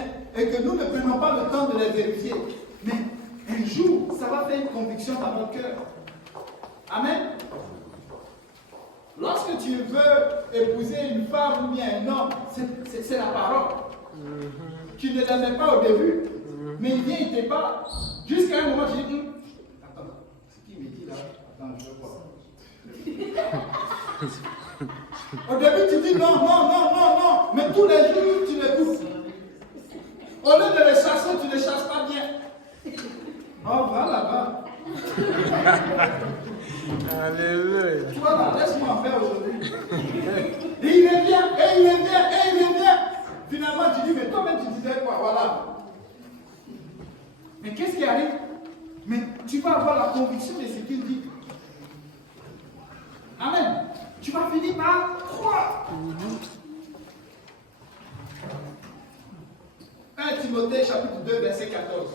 bien et que nous ne prenons pas le temps de les vérifier. Mais un jour, ça va faire une conviction dans notre cœur. Amen. Lorsque tu veux épouser une femme ou bien un homme, c'est la parole. Tu ne l'aimais pas au début, mais il vient, il te parle. Jusqu'à un moment, j'ai dit, attends, c'est qui me dit là? Attends, je veux voir. Au début, tu dis non, non, non, non, non, mais tous les jours, tu l'écoutes. Au lieu de les chasser, tu ne les chasses pas bien. Oh, va là-bas. Alléluia. Tu vois là, laisse-moi en faire aujourd'hui. Et il revient, et il revient, et il revient. Finalement, tu dis, mais toi-même, tu disais quoi? Voilà. Mais qu'est-ce qui arrive? Mais tu vas avoir la conviction de ce qu'il dit. Amen. Tu vas finir par croire. 1 Timothée chapitre 2, verset 14.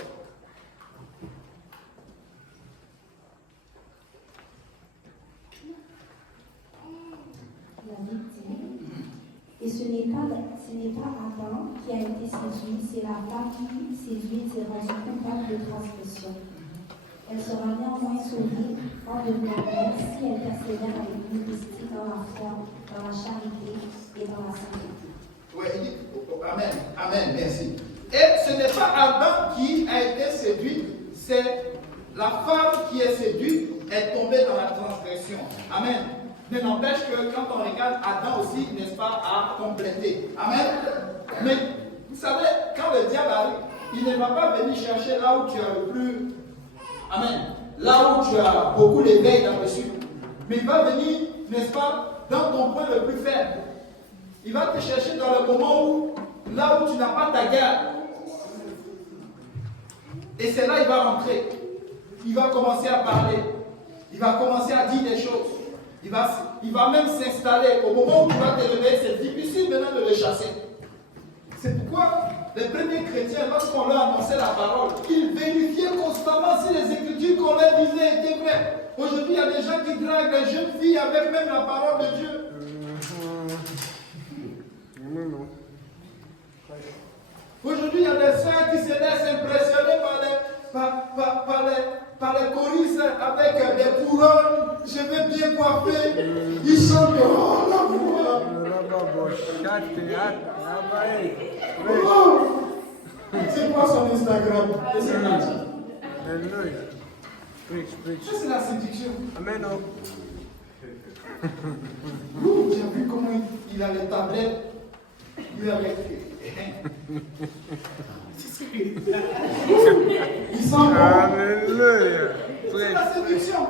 La Bible dit, et ce n'est pas Adam qui a été séduit, c'est la femme qui séduite s'est rendue coupable de transgression. Elle sera néanmoins sauvée en devenant mère si elle persévère avec modestie dans la foi, dans la charité et dans la sainteté. Oui, il dit, amen, amen, merci. Et ce n'est pas Adam qui a été séduit, c'est la femme qui est séduite, est tombée dans la transgression. Amen. Mais n'empêche que quand on regarde Adam aussi, n'est-ce pas, a complété. Amen. Mais vous savez, quand le diable arrive, il ne va pas venir chercher là où tu as le plus. Amen. Là où tu as beaucoup d'éveil là-dessus. Mais il va venir, n'est-ce pas, dans ton point le plus faible. Il va te chercher dans le moment où, là où tu n'as pas ta garde. Et c'est là qu'il va rentrer. Il va commencer à parler. Il va commencer à dire des choses. Il va même s'installer. Au moment où tu vas te réveiller, c'est difficile maintenant de le chasser. C'est pourquoi les premiers chrétiens, lorsqu'on leur annonçait la parole, ils vérifiaient constamment si les écritures qu'on leur disait étaient vraies. Aujourd'hui, il y a des gens qui draguent les jeunes filles avec même la parole de Dieu. Aujourd'hui, il y a des sœurs qui se laissent impressionner par les choristes avec des couronnes, cheveux bien coiffés. Ils chantent, oh la voix. Oh, c'est quoi son Instagram? Et c'est parti. Ça, c'est la séduction. Amen. Tu as vu comment il a les tablettes? Il a les. Il sent bon. Alléluia. C'est la séduction.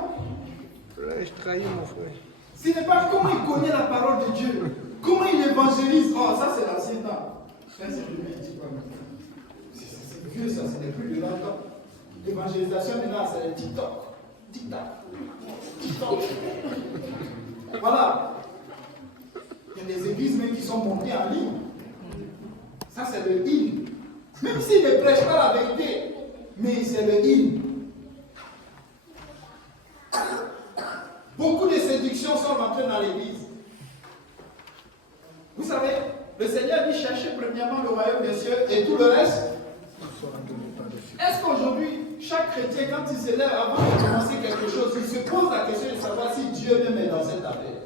Je trahis mon frère. Ce n'est pas comment il connaît la parole de Dieu. Comment il évangélise. Oh, ça c'est l'ancien temps. Ça c'est le c'est vieux, ça, ce n'est plus de longtemps. L'évangélisation maintenant, c'est le TikTok. TikTok. TikTok. Voilà. Il y a des églises même qui sont montées en ligne. Ça, c'est le hymne. Même s'ils ne prêchent pas la vérité, mais c'est le hymne. Beaucoup de séductions sont rentrées dans l'église. Vous savez, le Seigneur dit chercher premièrement le royaume des cieux et tout le reste. Est-ce qu'aujourd'hui, chaque chrétien, quand il se lève avant de commencer quelque chose, il se pose la question de savoir si Dieu même est dans cette affaire?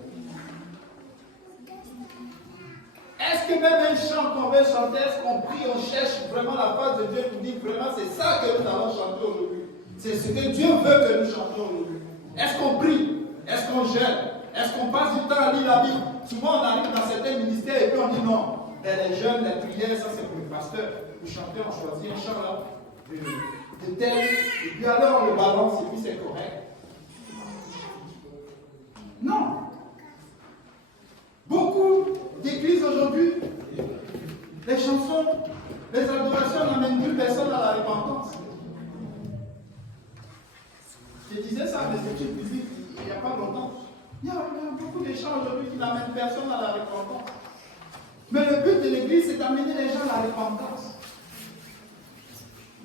Est-ce que même un chant qu'on veut chanter, est-ce qu'on prie, on cherche vraiment la face de Dieu pour dire vraiment c'est ça que nous allons chanter aujourd'hui? C'est ce que Dieu veut que nous chantions aujourd'hui. Est-ce qu'on prie? Est-ce qu'on jeûne? Est-ce qu'on passe du temps à lire la Bible? Souvent on arrive dans certains ministères et puis on dit non. Les jeûnes, les prières, ça c'est pour le pasteur. Vous chantez, on choisit un chant là, de tel, et puis alors on le balance et puis c'est correct. Non. Beaucoup d'églises aujourd'hui, les chansons, les adorations n'amènent plus personne à la repentance. Je disais ça à mes études musiques il n'y a pas longtemps. Il y a beaucoup de chants aujourd'hui qui n'amènent personne à la repentance. Mais le but de l'église, c'est d'amener les gens à la repentance.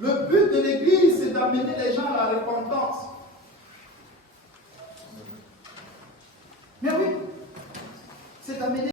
Le but de l'église, c'est d'amener les gens à la repentance. Mais oui,